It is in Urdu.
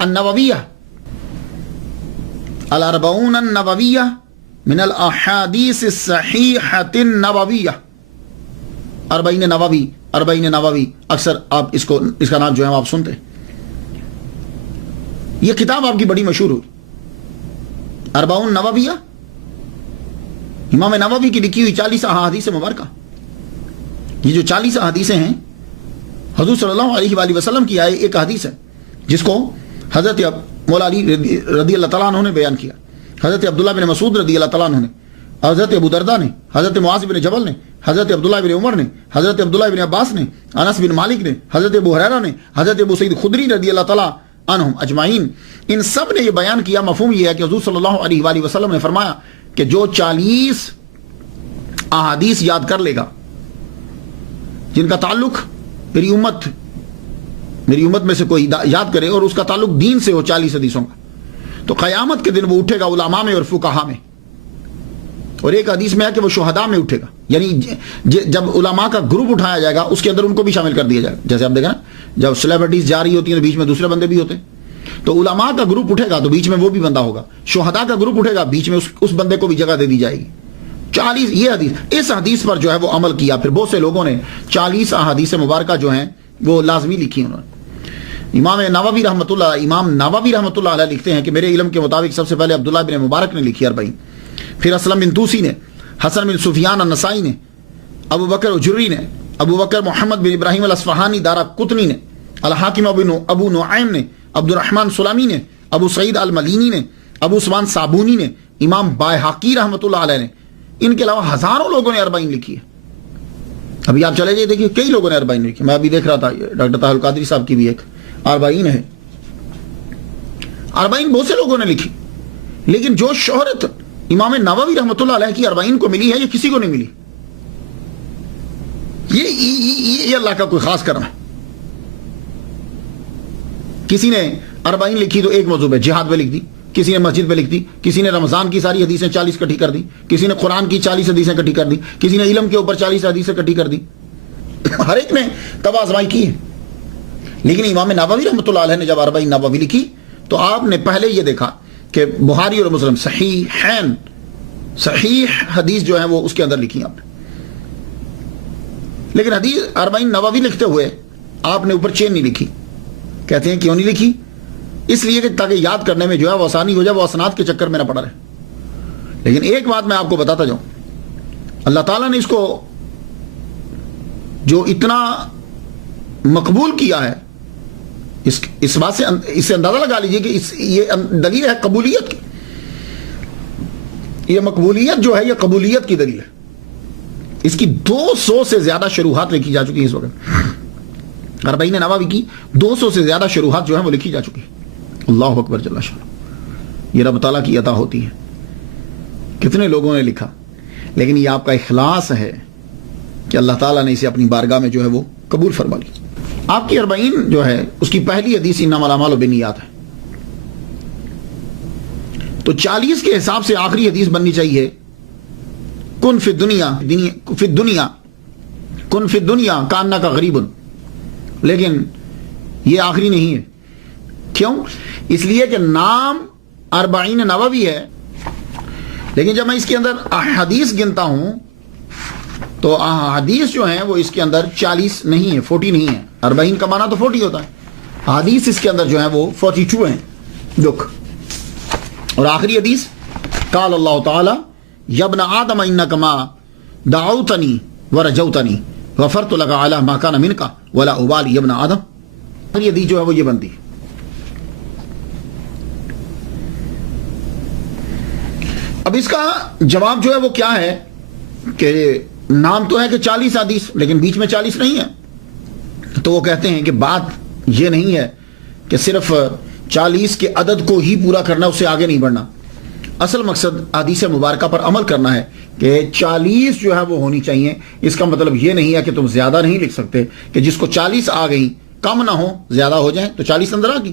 النوویہ الاربعون النوویہ من الاحادیث الصحیحۃ النوویہ، اربعین نووی اکثر آپ اس کا نام جو ہے آپ سنتے ہیں. یہ کتاب آپ کی بڑی مشہور ہوئی، اربعون نوویہ، امام نووی کی لکھی ہوئی 40 احادیث مبارکہ. یہ جو 40 احادیثیں ہیں حضور صلی اللہ علیہ وآلہ وسلم کی آئے ایک حدیث ہے جس کو حضرت مولا علی رضی اللہ تعالیٰ عنہ نے بیان کیا، حضرت عبداللہ بن مسعود رضی اللہ تعالیٰ عنہ نے، حضرت ابو دردہ نے، حضرت معاذ بن جبل نے، حضرت عبداللہ بن عمر نے، حضرت عبداللہ بن عباس نے، انس بن مالک نے، حضرت ابو ہریرہ نے، حضرت ابو سعید خدری رضی اللہ تعالیٰ عنہم اجمعین، ان سب نے یہ بیان کیا. مفہوم یہ ہے کہ حضور صلی اللہ علیہ وآلہ وسلم نے فرمایا کہ جو 40 احادیث یاد کر لے گا جن کا تعلق میری امت میں سے کوئی یاد کرے اور اس کا تعلق دین سے ہو 40 حدیثوں کا، تو قیامت کے دن وہ اٹھے گا علماء میں اور فقہاء میں. اور ایک حدیث میں ہے کہ وہ شہداء میں اٹھے گا، یعنی جب علماء کا گروپ اٹھایا جائے گا اس کے اندر ان کو بھی شامل کر دیا جائے گا. جیسے آپ دیکھیں نا جب سیلیبریٹیز جا رہی ہوتی ہیں تو بیچ میں دوسرے بندے بھی ہوتے ہیں، تو علماء کا گروپ اٹھے گا تو بیچ میں وہ بھی بندہ ہوگا، شہداء کا گروپ اٹھے گا بیچ میں اس بندے کو بھی جگہ دے دی جائے گی. 40 یہ حدیث، اس حدیث پر جو ہے وہ عمل کیا. پھر بہت سے لوگوں نے 40 احادیث مبارکہ جو ہیں وہ لازمی لکھی انہوں نے. امام نووی رحمۃ اللہ علیہ لکھتے ہیں کہ میرے علم کے مطابق سب سے پہلے عبداللہ بن مبارک نے لکھی 40، پھر اسلم بن توسی نے، حسن بن سفیان النسائی نے، ابو بکر اجری نے، ابو بکر محمد بن ابراہیم الاصفہانی دارا قطنی نے، الحاکم ابو نعیم نے، عبد الرحمن سلامی نے، ابو سعید الملینی نے، ابو عثمان صابونی نے، امام بائحقی رحمۃ اللہ علیہ نے. ان کے علاوہ ہزاروں لوگوں نے 40 لکھی ہے. ابھی آپ چلے جائیے دیکھیے کئی لوگوں نے 40 لکھی. میں ابھی دیکھ رہا تھا ڈاکٹر طاہر القادری صاحب کی بھی ایک 40 ہے. 40 بہت سے لوگوں نے لکھی، لیکن جو شہرت امام نووی رحمۃ اللہ علیہ کی 40 کو ملی ہے یہ کسی کو نہیں ملی. یہ اللہ کا کوئی خاص کرم ہے. کسی نے 40 لکھی تو ایک موضوع پہ جہاد پہ لکھ دی، کسی نے مسجد پہ لکھ دی، کسی نے رمضان کی ساری حدیثیں 40 اکٹھی کر دی، کسی نے قرآن کی 40 حدیثیں اکٹھی کر دی، کسی نے علم کے اوپر 40 حدیثیں اکٹھی کر دی. ہر ایک نے تباہ آزمائی کی ہے. لیکن امام نووی رحمۃ اللہ علیہ نے جب 40 نووی لکھی تو آپ نے پہلے یہ دیکھا کہ بخاری اور مسلم صحیح حدیث جو ہے وہ اس کے اندر لکھی آپ نے. لیکن حدیث 40 نووی لکھتے ہوئے آپ نے اوپر چین نہیں لکھی. کہتے ہیں کیوں نہیں لکھی؟ اس لیے کہ تاکہ یاد کرنے میں جو ہے وہ آسانی ہو جائے، وہ اسناد کے چکر میں نہ پڑا رہے. لیکن ایک بات میں آپ کو بتاتا جاؤں، اللہ تعالیٰ نے اس کو جو اتنا مقبول کیا ہے، اس بات سے اس سے اندازہ لگا لیجئے کہ یہ دلیل ہے قبولیت کی. یہ مقبولیت جو ہے یہ قبولیت کی دلیل ہے. اس کی 200 سے زیادہ شروحات لکھی جا چکی ہیں اس وقت. 40 نووی کی 200 سے زیادہ شروحات جو ہیں وہ لکھی جا چکی ہیں. اللہ اکبر جل شانہ. یہ رب تعالیٰ کی عطا ہوتی ہے. کتنے لوگوں نے لکھا، لیکن یہ آپ کا اخلاص ہے کہ اللہ تعالیٰ نے اسے اپنی بارگاہ میں جو ہے وہ قبول فرما لی. آپ کی 40 جو ہے اس کی پہلی حدیث انما الاعمال بالنیات ہے. تو 40 کے حساب سے آخری حدیث بننی چاہیے کن فی الدنیا کانک غریب. لیکن یہ آخری نہیں ہے. کیوں؟ اس لیے کہ نام 40 نووی ہے، لیکن جب میں اس کے اندر احادیث گنتا ہوں تو احادیث جو ہیں وہ اس کے اندر 40 نہیں ہے، 40 نہیں ہے. 40 کا معنی تو 40 ہوتا ہے. حدیث اس کے اندر جو ہیں وہ 42 ہیں. دکھ. اور آخری حدیث قال اللہ تعالی یا ابن آدم انک ما دعوتنی ورجوتنی غفرت لک علی ما کان منک ولا ابالی یا ابن آدم. آخری حدیث جو ہے وہ یہ بنتی ہے. اب اس کا جواب جو ہے وہ کیا ہے کہ نام تو ہے کہ 40 حدیث، لیکن بیچ میں 40 نہیں ہے. تو وہ کہتے ہیں کہ بات یہ نہیں ہے کہ صرف 40 کے عدد کو ہی پورا کرنا، اس سے آگے نہیں بڑھنا. اصل مقصد حدیث مبارکہ پر عمل کرنا ہے کہ 40 جو ہے وہ ہونی چاہیے. اس کا مطلب یہ نہیں ہے کہ تم زیادہ نہیں لکھ سکتے، کہ جس کو 40 آ گئی کم نہ ہو زیادہ ہو جائیں تو 40 اندر آ گئی.